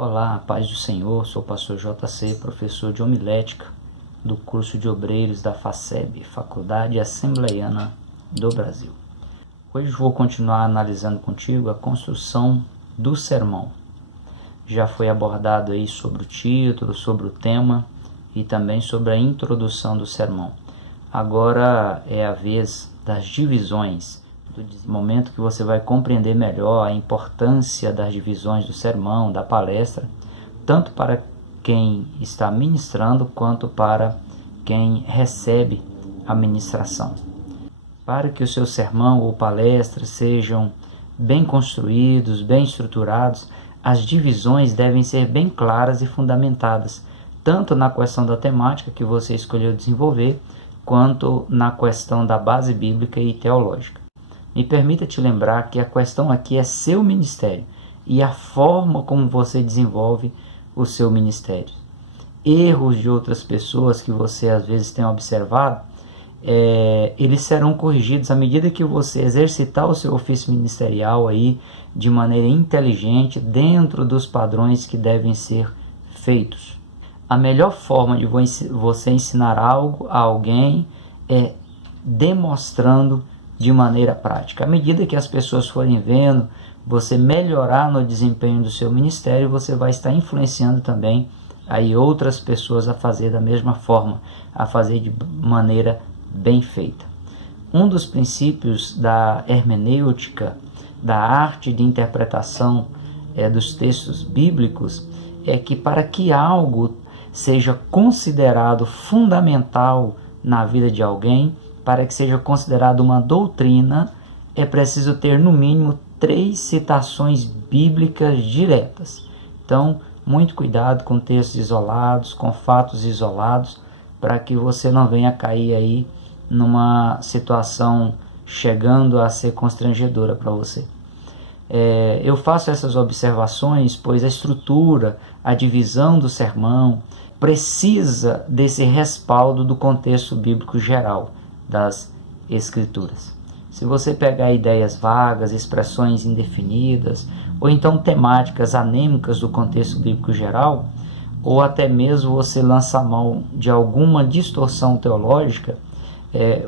Olá, paz do Senhor, sou o pastor JC, professor de homilética do curso de obreiros da FACEB, Faculdade Assembleiana do Brasil. Hoje vou continuar analisando contigo a construção do sermão. Já foi abordado aí sobre o título, sobre o tema e também sobre a introdução do sermão. Agora é a vez das divisões, do momento que você vai compreender melhor a importância das divisões do sermão, da palestra, tanto para quem está ministrando quanto para quem recebe a ministração. Para que o seu sermão ou palestra sejam bem construídos, bem estruturados, as divisões devem ser bem claras e fundamentadas, tanto na questão da temática que você escolheu desenvolver, quanto na questão da base bíblica e teológica. Me permita te lembrar que a questão aqui é seu ministério e a forma como você desenvolve o seu ministério. Erros de outras pessoas que você às vezes tem observado, eles serão corrigidos à medida que você exercitar o seu ofício ministerial aí de maneira inteligente dentro dos padrões que devem ser feitos. A melhor forma de você ensinar algo a alguém é demonstrando de maneira prática. À medida que as pessoas forem vendo você melhorar no desempenho do seu ministério, você vai estar influenciando também aí outras pessoas a fazer da mesma forma, a fazer de maneira bem feita. Um dos princípios da hermenêutica, da arte de interpretação dos textos bíblicos, é que para que algo seja considerado fundamental na vida de alguém, para que seja considerado uma doutrina, é preciso ter no mínimo 3 citações bíblicas diretas. Então, muito cuidado com textos isolados, com fatos isolados, para que você não venha cair aí numa situação chegando a ser constrangedora para você. Eu faço essas observações, pois a estrutura, a divisão do sermão, precisa desse respaldo do contexto bíblico geral das Escrituras. Se você pegar ideias vagas, expressões indefinidas, ou então temáticas anêmicas do contexto bíblico geral, ou até mesmo você lança mão de alguma distorção teológica,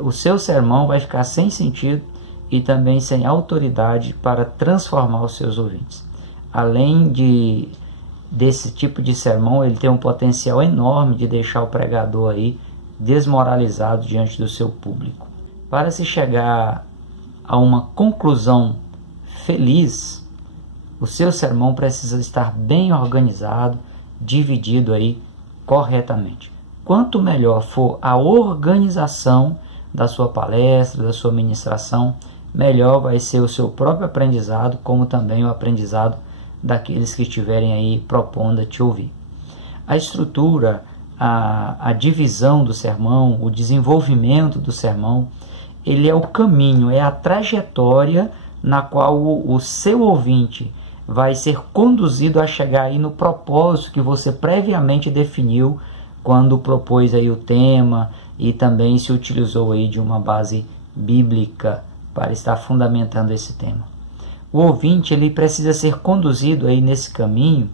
o seu sermão vai ficar sem sentido e também sem autoridade para transformar os seus ouvintes. Além desse tipo de sermão, ele tem um potencial enorme de deixar o pregador aí desmoralizado diante do seu público. Para se chegar a uma conclusão feliz, o seu sermão precisa estar bem organizado, dividido aí corretamente. Quanto melhor for a organização da sua palestra, da sua ministração, melhor vai ser o seu próprio aprendizado, como também o aprendizado daqueles que estiverem aí propondo a te ouvir. A estrutura, a divisão do sermão, o desenvolvimento do sermão, ele é o caminho, é a trajetória na qual o seu ouvinte vai ser conduzido a chegar aí no propósito que você previamente definiu quando propôs aí o tema e também se utilizou aí de uma base bíblica para estar fundamentando esse tema. O ouvinte ele precisa ser conduzido aí nesse caminho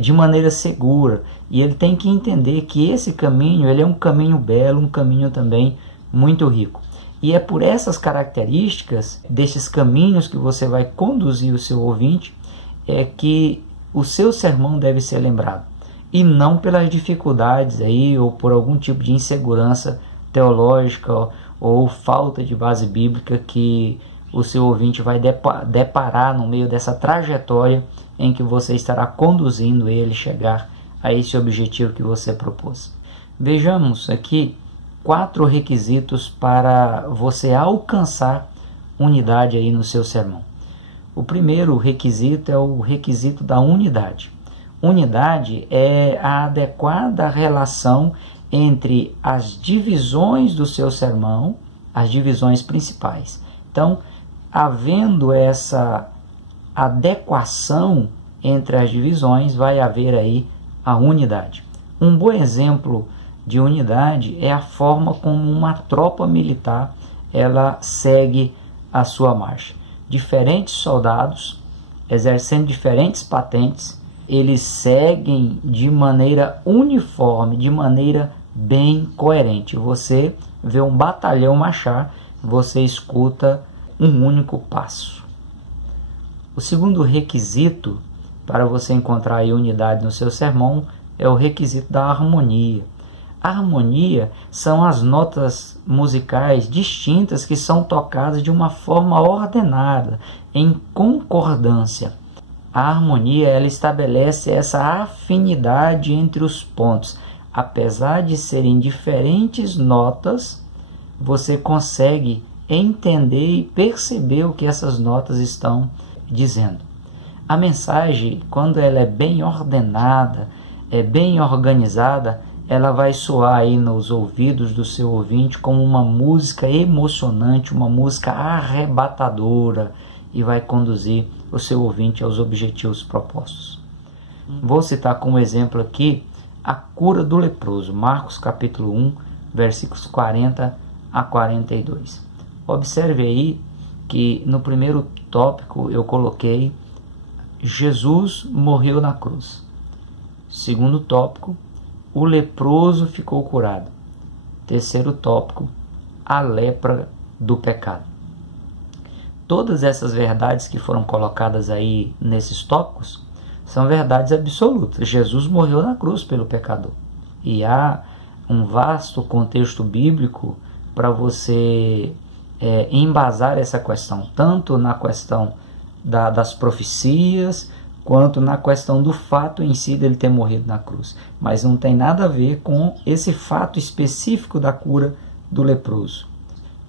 de maneira segura, e ele tem que entender que esse caminho ele é um caminho belo, um caminho também muito rico. E é por essas características desses caminhos que você vai conduzir o seu ouvinte que o seu sermão deve ser lembrado, e não pelas dificuldades aí ou por algum tipo de insegurança teológica ou falta de base bíblica que o seu ouvinte vai deparar no meio dessa trajetória em que você estará conduzindo ele chegar a esse objetivo que você propôs. Vejamos aqui 4 requisitos para você alcançar unidade aí no seu sermão. O primeiro requisito é o requisito da unidade. Unidade é a adequada relação entre as divisões do seu sermão, as divisões principais. Então, havendo essa adequação entre as divisões, vai haver aí a unidade. Um bom exemplo de unidade é a forma como uma tropa militar ela segue a sua marcha. Diferentes soldados exercendo diferentes patentes, eles seguem de maneira uniforme, de maneira bem coerente. Você vê um batalhão marchar, você escuta um único passo. O segundo requisito para você encontrar aí unidade no seu sermão é o requisito da harmonia. A harmonia são as notas musicais distintas que são tocadas de uma forma ordenada, em concordância. A harmonia, ela estabelece essa afinidade entre os pontos. Apesar de serem diferentes notas, você consegue entender e perceber o que essas notas estão dizendo. A mensagem, quando ela é bem ordenada, é bem organizada, ela vai soar aí nos ouvidos do seu ouvinte como uma música emocionante, uma música arrebatadora, e vai conduzir o seu ouvinte aos objetivos propostos. Vou citar como exemplo aqui a cura do leproso, Marcos capítulo 1, versículos 40 a 42. Observe aí que no primeiro tópico eu coloquei Jesus morreu na cruz. Segundo tópico, o leproso ficou curado. Terceiro tópico, a lepra do pecado. Todas essas verdades que foram colocadas aí nesses tópicos são verdades absolutas. Jesus morreu na cruz pelo pecador. E há um vasto contexto bíblico para você embasar essa questão, tanto na questão das profecias, quanto na questão do fato em si dele ter morrido na cruz. Mas não tem nada a ver com esse fato específico da cura do leproso.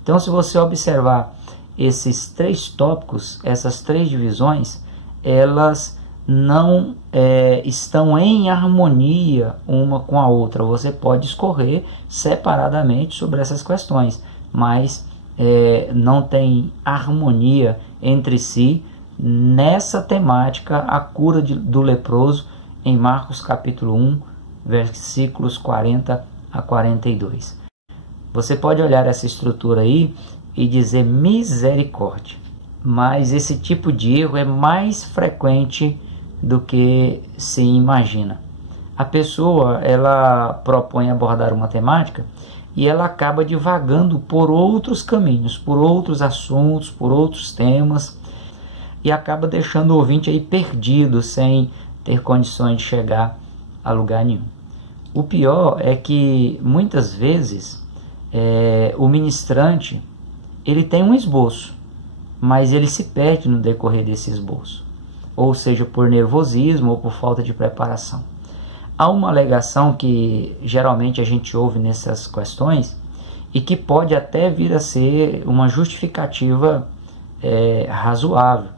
Então, se você observar esses três tópicos, essas três divisões, elas não estão em harmonia uma com a outra. Você pode discorrer separadamente sobre essas questões, mas não tem harmonia entre si nessa temática, a cura do leproso, em Marcos capítulo 1, versículos 40 a 42. Você pode olhar essa estrutura aí e dizer misericórdia, mas esse tipo de erro é mais frequente do que se imagina. A pessoa, ela propõe abordar uma temática e ela acaba divagando por outros caminhos, por outros assuntos, por outros temas, e acaba deixando o ouvinte aí perdido, sem ter condições de chegar a lugar nenhum. O pior é que muitas vezes o ministrante ele tem um esboço, mas ele se perde no decorrer desse esboço, ou seja, por nervosismo ou por falta de preparação. Há uma alegação que geralmente a gente ouve nessas questões e que pode até vir a ser uma justificativa razoável.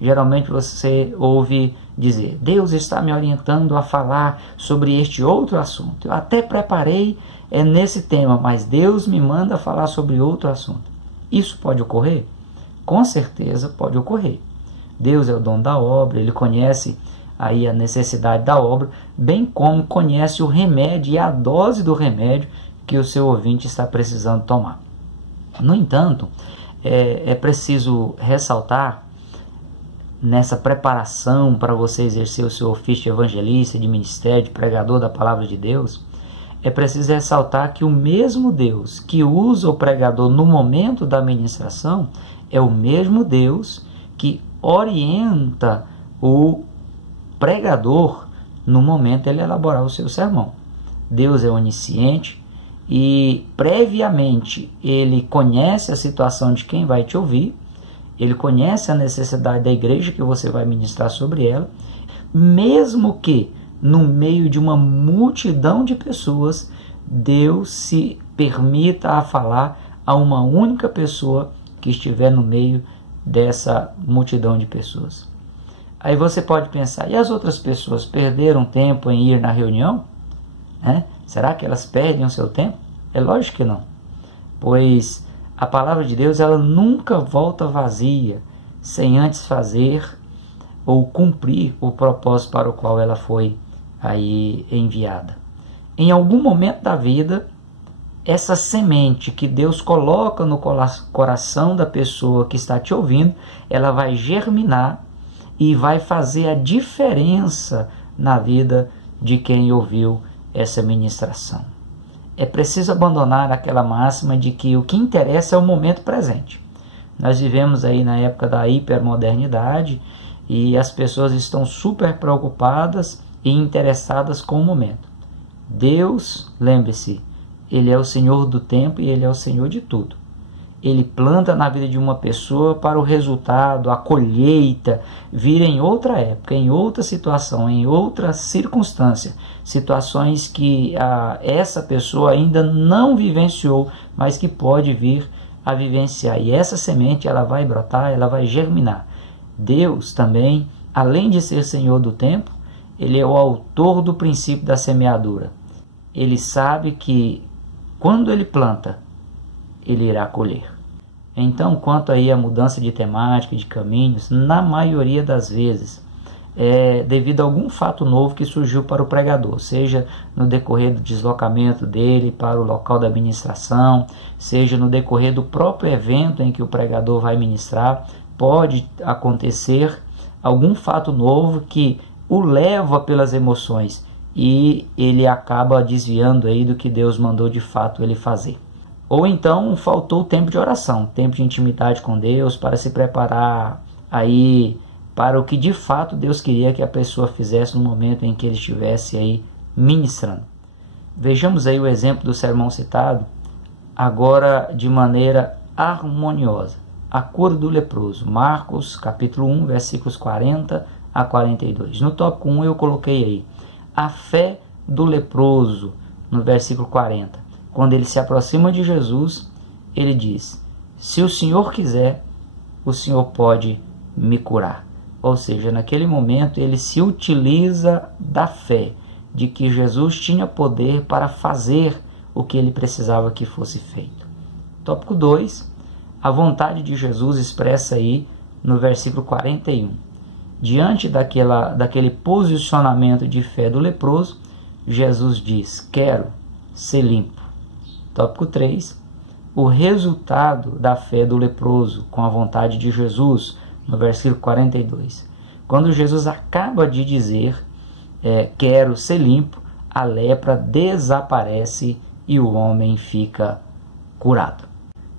Geralmente você ouve dizer: Deus está me orientando a falar sobre este outro assunto. Eu até preparei nesse tema, mas Deus me manda falar sobre outro assunto. Isso pode ocorrer? Com certeza pode ocorrer. Deus é o dono da obra, Ele conhece aí a necessidade da obra, bem como conhece o remédio e a dose do remédio que o seu ouvinte está precisando tomar. No entanto, é preciso ressaltar, nessa preparação para você exercer o seu ofício de evangelista, de ministério, de pregador da palavra de Deus, é preciso ressaltar que o mesmo Deus que usa o pregador no momento da ministração é o mesmo Deus que orienta o pregador no momento de ele elaborar o seu sermão. Deus é onisciente e previamente ele conhece a situação de quem vai te ouvir, ele conhece a necessidade da igreja que você vai ministrar sobre ela, mesmo que no meio de uma multidão de pessoas, Deus se permita a falar a uma única pessoa que estiver no meio dessa multidão de pessoas. Aí você pode pensar: e as outras pessoas perderam tempo em ir na reunião? Será que elas perdem o seu tempo? É lógico que não, pois a palavra de Deus ela nunca volta vazia sem antes fazer ou cumprir o propósito para o qual ela foi aí enviada. Em algum momento da vida, essa semente que Deus coloca no coração da pessoa que está te ouvindo, ela vai germinar e vai fazer a diferença na vida de quem ouviu essa ministração. É preciso abandonar aquela máxima de que o que interessa é o momento presente. Nós vivemos aí na época da hipermodernidade e as pessoas estão super preocupadas e interessadas com o momento. Deus, lembre-se, Ele é o Senhor do tempo e Ele é o Senhor de tudo. Ele planta na vida de uma pessoa para o resultado, a colheita, vir em outra época, em outra situação, em outra circunstância. Situações que essa pessoa ainda não vivenciou, mas que pode vir a vivenciar. E essa semente ela vai brotar, ela vai germinar. Deus também, além de ser Senhor do tempo, Ele é o autor do princípio da semeadura. Ele sabe que quando Ele planta, Ele irá colher. Então, quanto aí a mudança de temática, de caminhos, na maioria das vezes, é devido a algum fato novo que surgiu para o pregador, seja no decorrer do deslocamento dele para o local da ministração, seja no decorrer do próprio evento em que o pregador vai ministrar, pode acontecer algum fato novo que o leva pelas emoções e ele acaba desviando aí do que Deus mandou de fato ele fazer. Ou então faltou tempo de oração, tempo de intimidade com Deus para se preparar aí para o que de fato Deus queria que a pessoa fizesse no momento em que ele estivesse aí ministrando. Vejamos aí o exemplo do sermão citado, agora de maneira harmoniosa. A cura do leproso, Marcos capítulo 1, versículos 40 a 42. No tópico 1 eu coloquei aí a fé do leproso, no versículo 40. Quando ele se aproxima de Jesus, ele diz: se o Senhor quiser, o Senhor pode me curar. Ou seja, naquele momento ele se utiliza da fé, de que Jesus tinha poder para fazer o que ele precisava que fosse feito. Tópico 2, a vontade de Jesus expressa aí no versículo 41. Diante daquele posicionamento de fé do leproso, Jesus diz: quero ser limpo. Tópico 3, o resultado da fé do leproso com a vontade de Jesus, no versículo 42. Quando Jesus acaba de dizer, quero ser limpo, a lepra desaparece e o homem fica curado.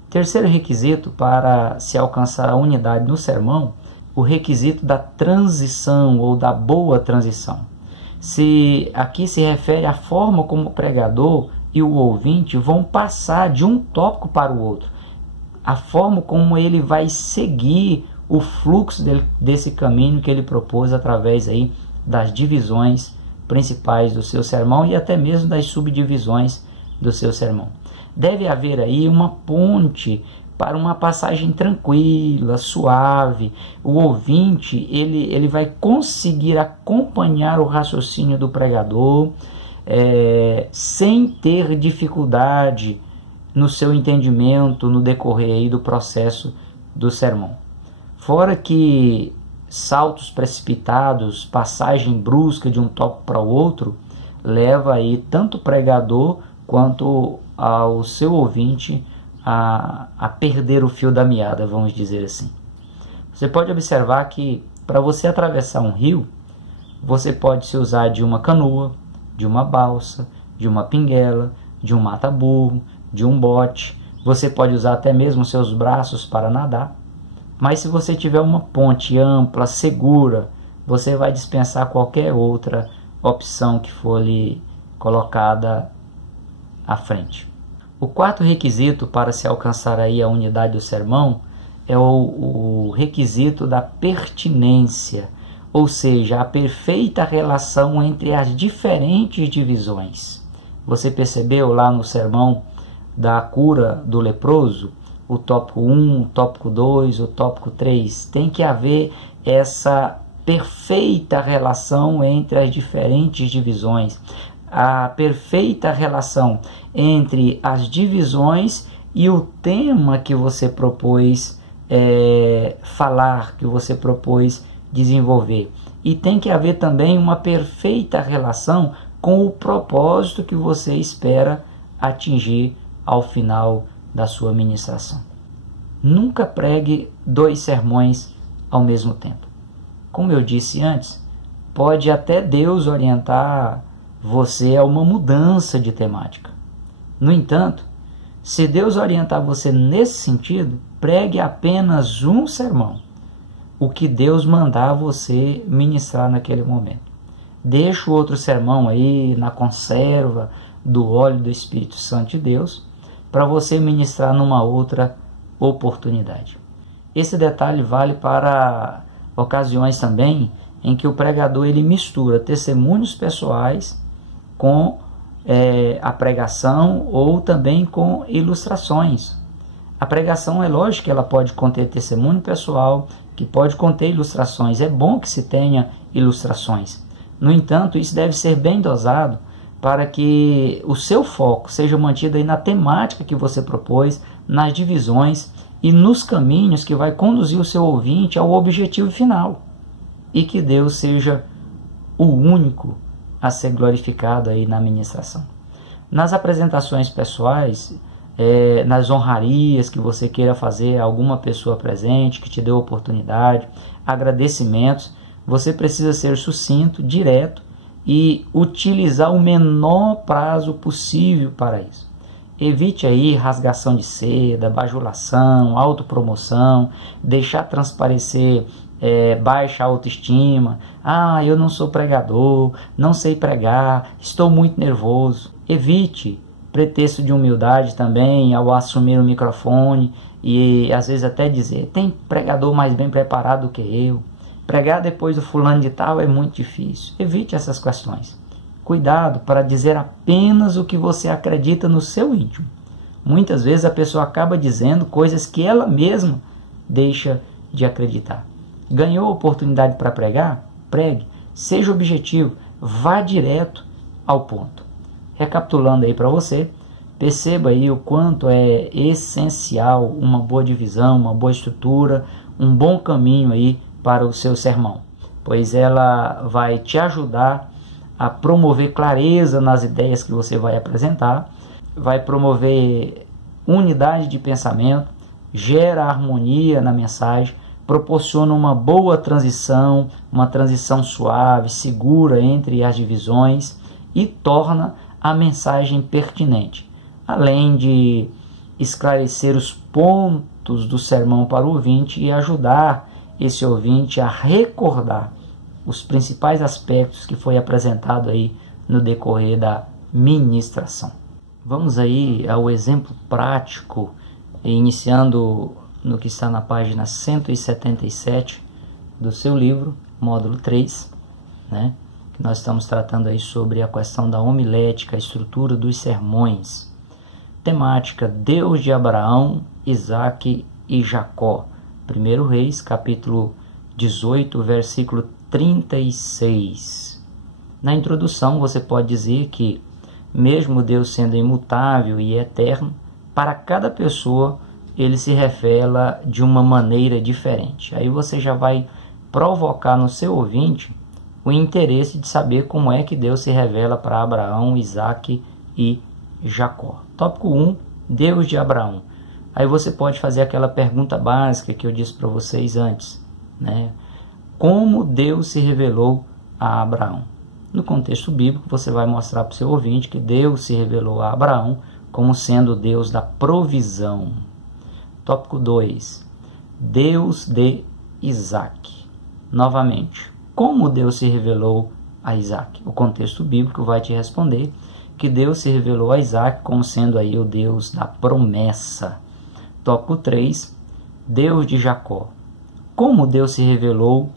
Terceiro requisito para se alcançar a unidade no sermão, o requisito da transição ou da boa transição. Aqui se refere à forma como o pregador e o ouvinte vão passar de um tópico para o outro, a forma como ele vai seguir o fluxo desse caminho que ele propôs através aí das divisões principais do seu sermão e até mesmo das subdivisões do seu sermão. Deve haver aí uma ponte para uma passagem tranquila, suave. O ouvinte ele vai conseguir acompanhar o raciocínio do pregador, sem ter dificuldade no seu entendimento no decorrer aí do processo do sermão. Fora que saltos precipitados, passagem brusca de um tópico para o outro, leva aí tanto o pregador quanto ao seu ouvinte a perder o fio da meada, vamos dizer assim. Você pode observar que para você atravessar um rio, você pode se usar de uma canoa, de uma balsa, de uma pinguela, de um mata-burro, de um bote. Você pode usar até mesmo seus braços para nadar. Mas se você tiver uma ponte ampla, segura, você vai dispensar qualquer outra opção que for lhe colocada à frente. O quarto requisito para se alcançar aí a unidade do sermão é o requisito da pertinência, ou seja, a perfeita relação entre as diferentes divisões. Você percebeu lá no sermão da cura do leproso, o tópico 1, o tópico 2, o tópico 3, tem que haver essa perfeita relação entre as diferentes divisões, a perfeita relação entre as divisões e o tema que você propôs falar, que você propôs desenvolver. E tem que haver também uma perfeita relação com o propósito que você espera atingir ao final da sua ministração. Nunca pregue 2 sermões ao mesmo tempo. Como eu disse antes, pode até Deus orientar você a uma mudança de temática. No entanto, se Deus orientar você nesse sentido, pregue apenas um sermão, o que Deus mandar você ministrar naquele momento. Deixa o outro sermão aí na conserva do óleo do Espírito Santo de Deus, para você ministrar numa outra oportunidade. Esse detalhe vale para ocasiões também em que o pregador ele mistura testemunhos pessoais com a pregação ou também com ilustrações. A pregação é lógico que ela pode conter testemunho pessoal, que pode conter ilustrações. É bom que se tenha ilustrações. No entanto, isso deve ser bem dosado para que o seu foco seja mantido aí na temática que você propôs, nas divisões e nos caminhos que vai conduzir o seu ouvinte ao objetivo final. E que Deus seja o único a ser glorificado aí na ministração. Nas apresentações pessoais, nas honrarias que você queira fazer a alguma pessoa presente que te deu oportunidade, agradecimentos, você precisa ser sucinto, direto e utilizar o menor prazo possível para isso. Evite aí rasgação de seda, bajulação, autopromoção, deixar transparecer baixa autoestima. Eu não sou pregador, não sei pregar, estou muito nervoso. Evite pretexto de humildade também ao assumir o microfone e às vezes até dizer, tem pregador mais bem preparado do que eu. Pregar depois do fulano de tal é muito difícil. Evite essas questões. Cuidado para dizer apenas o que você acredita no seu íntimo. Muitas vezes a pessoa acaba dizendo coisas que ela mesma deixa de acreditar. Ganhou a oportunidade para pregar? Pregue. Seja objetivo. Vá direto ao ponto. Recapitulando aí para você, perceba aí o quanto é essencial uma boa divisão, uma boa estrutura, um bom caminho aí para o seu sermão, pois ela vai te ajudar a promover clareza nas ideias que você vai apresentar, vai promover unidade de pensamento, gera harmonia na mensagem, proporciona uma boa transição, uma transição suave, segura entre as divisões e torna a mensagem pertinente, além de esclarecer os pontos do sermão para o ouvinte e ajudar esse ouvinte a recordar os principais aspectos que foi apresentado aí no decorrer da ministração. Vamos aí ao exemplo prático, iniciando no que está na página 177 do seu livro, módulo 3, né? Que nós estamos tratando aí sobre a questão da homilética, a estrutura dos sermões. Temática: Deus de Abraão, Isaque e Jacó. 1 Reis, capítulo 18, versículo 36. Na introdução você pode dizer que, mesmo Deus sendo imutável e eterno, para cada pessoa ele se revela de uma maneira diferente. Aí você já vai provocar no seu ouvinte o interesse de saber como é que Deus se revela para Abraão, Isaque e Jacó. Tópico 1, Deus de Abraão. Aí você pode fazer aquela pergunta básica que eu disse para vocês antes, né? Como Deus se revelou a Abraão? No contexto bíblico, você vai mostrar para o seu ouvinte que Deus se revelou a Abraão como sendo o Deus da provisão. Tópico 2, Deus de Isaque. Novamente, como Deus se revelou a Isaque? O contexto bíblico vai te responder que Deus se revelou a Isaque como sendo aí o Deus da promessa. Tópico 3, Deus de Jacó. Como Deus se revelou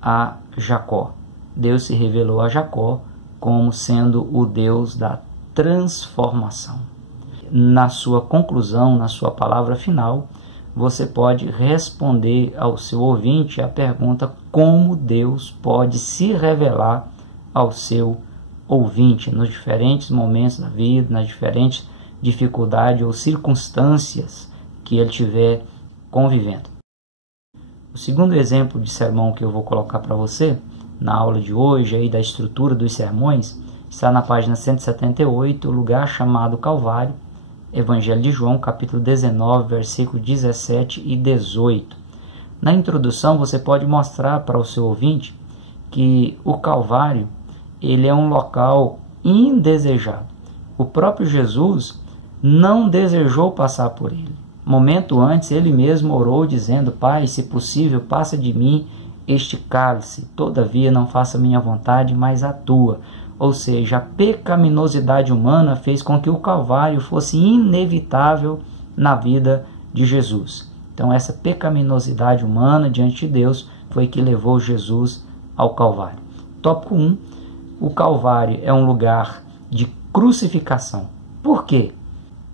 a Jacó? Deus se revelou a Jacó como sendo o Deus da transformação. Na sua conclusão, na sua palavra final, você pode responder ao seu ouvinte a pergunta: como Deus pode se revelar ao seu ouvinte nos diferentes momentos da vida, nas diferentes dificuldades ou circunstâncias que ele estiver convivendo. O segundo exemplo de sermão que eu vou colocar para você na aula de hoje, aí da estrutura dos sermões, está na página 178, o lugar chamado Calvário, Evangelho de João, capítulo 19, versículo 17 e 18. Na introdução você pode mostrar para o seu ouvinte que o Calvário ele é um local indesejado. O próprio Jesus não desejou passar por ele. Momento antes ele mesmo orou dizendo: Pai, se possível, passa de mim este cálice, todavia não faça minha vontade, mas a tua. Ou seja, a pecaminosidade humana fez com que o Calvário fosse inevitável na vida de Jesus. Então essa pecaminosidade humana diante de Deus foi que levou Jesus ao Calvário. Tópico 1. O Calvário é um lugar de crucificação. Por quê?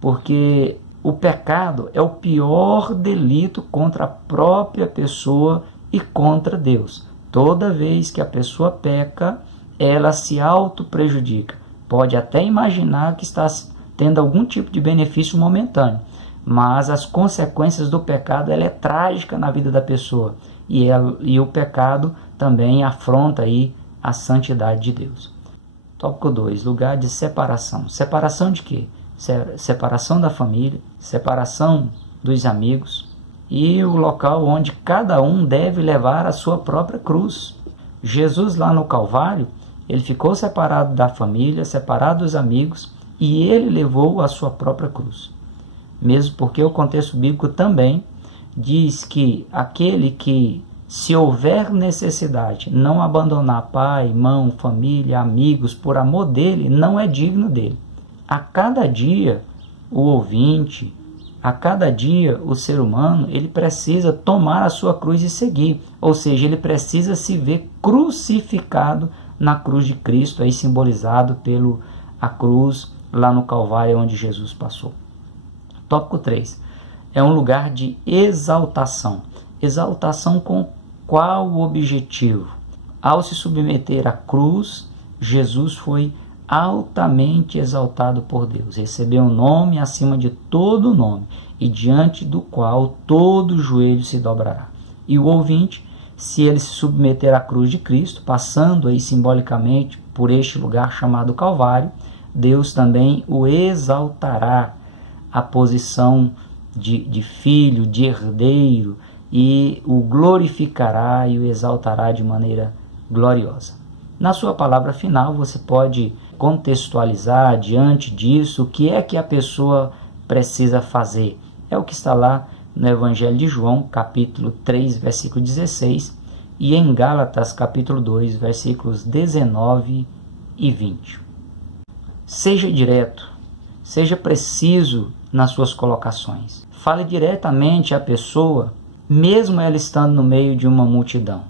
Porque o pecado é o pior delito contra a própria pessoa e contra Deus. Toda vez que a pessoa peca, ela se auto-prejudica. Pode até imaginar que está tendo algum tipo de benefício momentâneo, mas as consequências do pecado ela é trágica na vida da pessoa. E o pecado também afronta aí a santidade de Deus. Tópico 2. Lugar de separação. Separação de quê? Separação da família, separação dos amigos e o local onde cada um deve levar a sua própria cruz. Jesus lá no Calvário, ele ficou separado da família, separado dos amigos e ele levou a sua própria cruz. Mesmo porque o contexto bíblico também diz que aquele que, se houver necessidade, não abandonar pai, mãe, família, amigos, por amor dele, não é digno dele. A cada dia, o ouvinte, a cada dia, o ser humano, ele precisa tomar a sua cruz e seguir. Ou seja, ele precisa se ver crucificado na cruz de Cristo, aí simbolizado pela cruz lá no Calvário, onde Jesus passou. Tópico 3. É um lugar de exaltação. Exaltação com qual objetivo? Ao se submeter à cruz, Jesus foi altamente exaltado por Deus. Recebeu um nome acima de todo nome, e diante do qual todo joelho se dobrará. E o ouvinte, se ele se submeter à cruz de Cristo, passando aí simbolicamente por este lugar chamado Calvário, Deus também o exaltará à posição de filho, de herdeiro, e o glorificará e o exaltará de maneira gloriosa. Na sua palavra final, você pode contextualizar diante disso o que é que a pessoa precisa fazer. É o que está lá no Evangelho de João, capítulo 3, versículo 16, e em Gálatas, capítulo 2, versículos 19 e 20. Seja direto, seja preciso nas suas colocações. Fale diretamente à pessoa, mesmo ela estando no meio de uma multidão.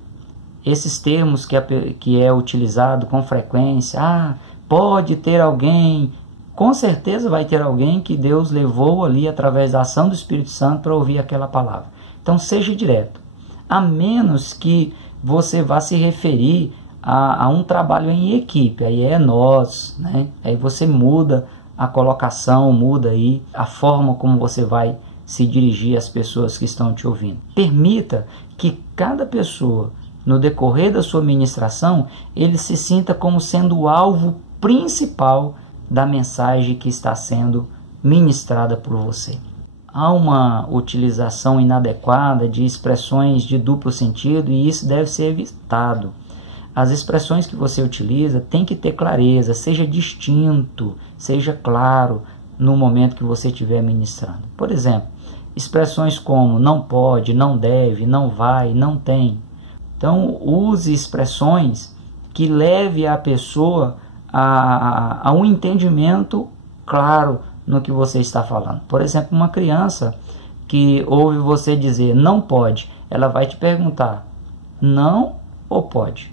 Esses termos que é utilizado com frequência, pode ter alguém, com certeza vai ter alguém que Deus levou ali através da ação do Espírito Santo para ouvir aquela palavra. Então seja direto, a menos que você vá se referir a um trabalho em equipe, aí é nós, né? Aí você muda a colocação, muda aí a forma como você vai se dirigir às pessoas que estão te ouvindo. Permita que cada pessoa, no decorrer da sua ministração, ele se sinta como sendo o alvo principal da mensagem que está sendo ministrada por você. Há uma utilização inadequada de expressões de duplo sentido e isso deve ser evitado. As expressões que você utiliza tem que ter clareza, seja distinto, seja claro no momento que você estiver ministrando. Por exemplo, expressões como não pode, não deve, não vai, não tem. Então, use expressões que leve a pessoa a um entendimento claro no que você está falando. Por exemplo, uma criança que ouve você dizer não pode, ela vai te perguntar não ou pode.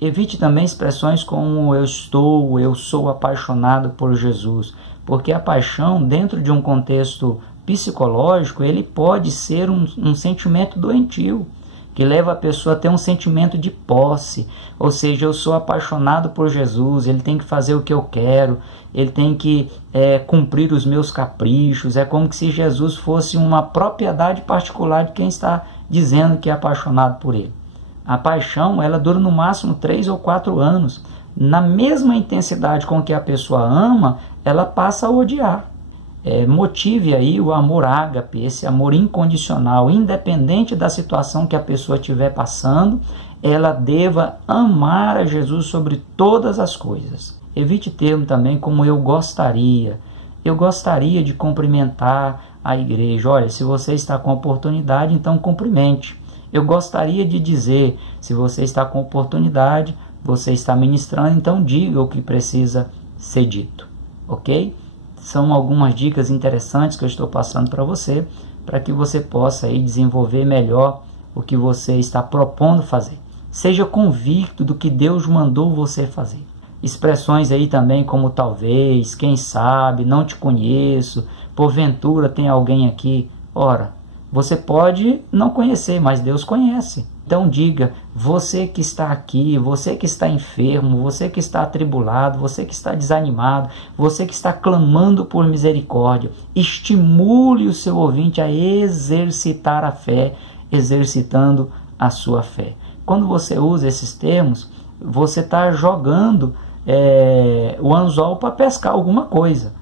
Evite também expressões como eu sou apaixonado por Jesus, porque a paixão, dentro de um contexto psicológico, ele pode ser um sentimento doentio, que leva a pessoa a ter um sentimento de posse, ou seja, eu sou apaixonado por Jesus, ele tem que fazer o que eu quero, ele tem que cumprir os meus caprichos, é como se Jesus fosse uma propriedade particular de quem está dizendo que é apaixonado por ele. A paixão, ela dura no máximo 3 ou 4 anos, na mesma intensidade com que a pessoa ama, ela passa a odiar. motive aí o amor ágape, esse amor incondicional, independente da situação que a pessoa estiver passando, ela deva amar a Jesus sobre todas as coisas. Evite termo também como eu gostaria de cumprimentar a igreja. Olha, se você está com oportunidade, então cumprimente. Eu gostaria de dizer, se você está com oportunidade, você está ministrando, então diga o que precisa ser dito, ok? São algumas dicas interessantes que eu estou passando para você, para que você possa aí desenvolver melhor o que você está propondo fazer. Seja convicto do que Deus mandou você fazer. Expressões aí também como talvez, quem sabe, não te conheço, porventura tem alguém aqui. Ora, você pode não conhecer, mas Deus conhece. Então diga, você que está aqui, você que está enfermo, você que está atribulado, você que está desanimado, você que está clamando por misericórdia, estimule o seu ouvinte a exercitar a fé, exercitando a sua fé. Quando você usa esses termos, você está jogando o anzol para pescar alguma coisa.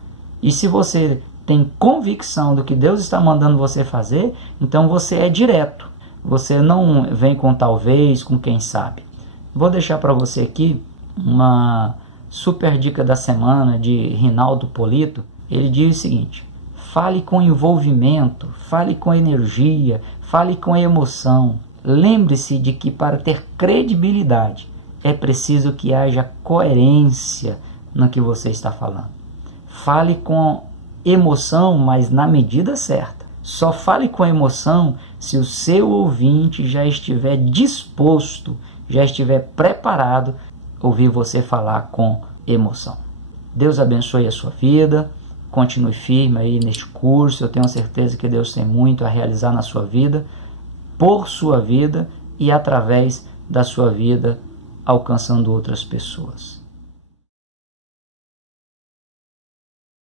E se você tem convicção do que Deus está mandando você fazer, então você é direto. Você não vem com talvez, com quem sabe. Vou deixar para você aqui uma super dica da semana de Rinaldo Polito. Ele diz o seguinte: fale com envolvimento, fale com energia, fale com emoção. Lembre-se de que para ter credibilidade é preciso que haja coerência no que você está falando. Fale com emoção, mas na medida certa. Só fale com emoção se o seu ouvinte já estiver disposto, já estiver preparado a ouvir você falar com emoção. Deus abençoe a sua vida, continue firme aí neste curso. Eu tenho certeza que Deus tem muito a realizar na sua vida, por sua vida e através da sua vida, alcançando outras pessoas.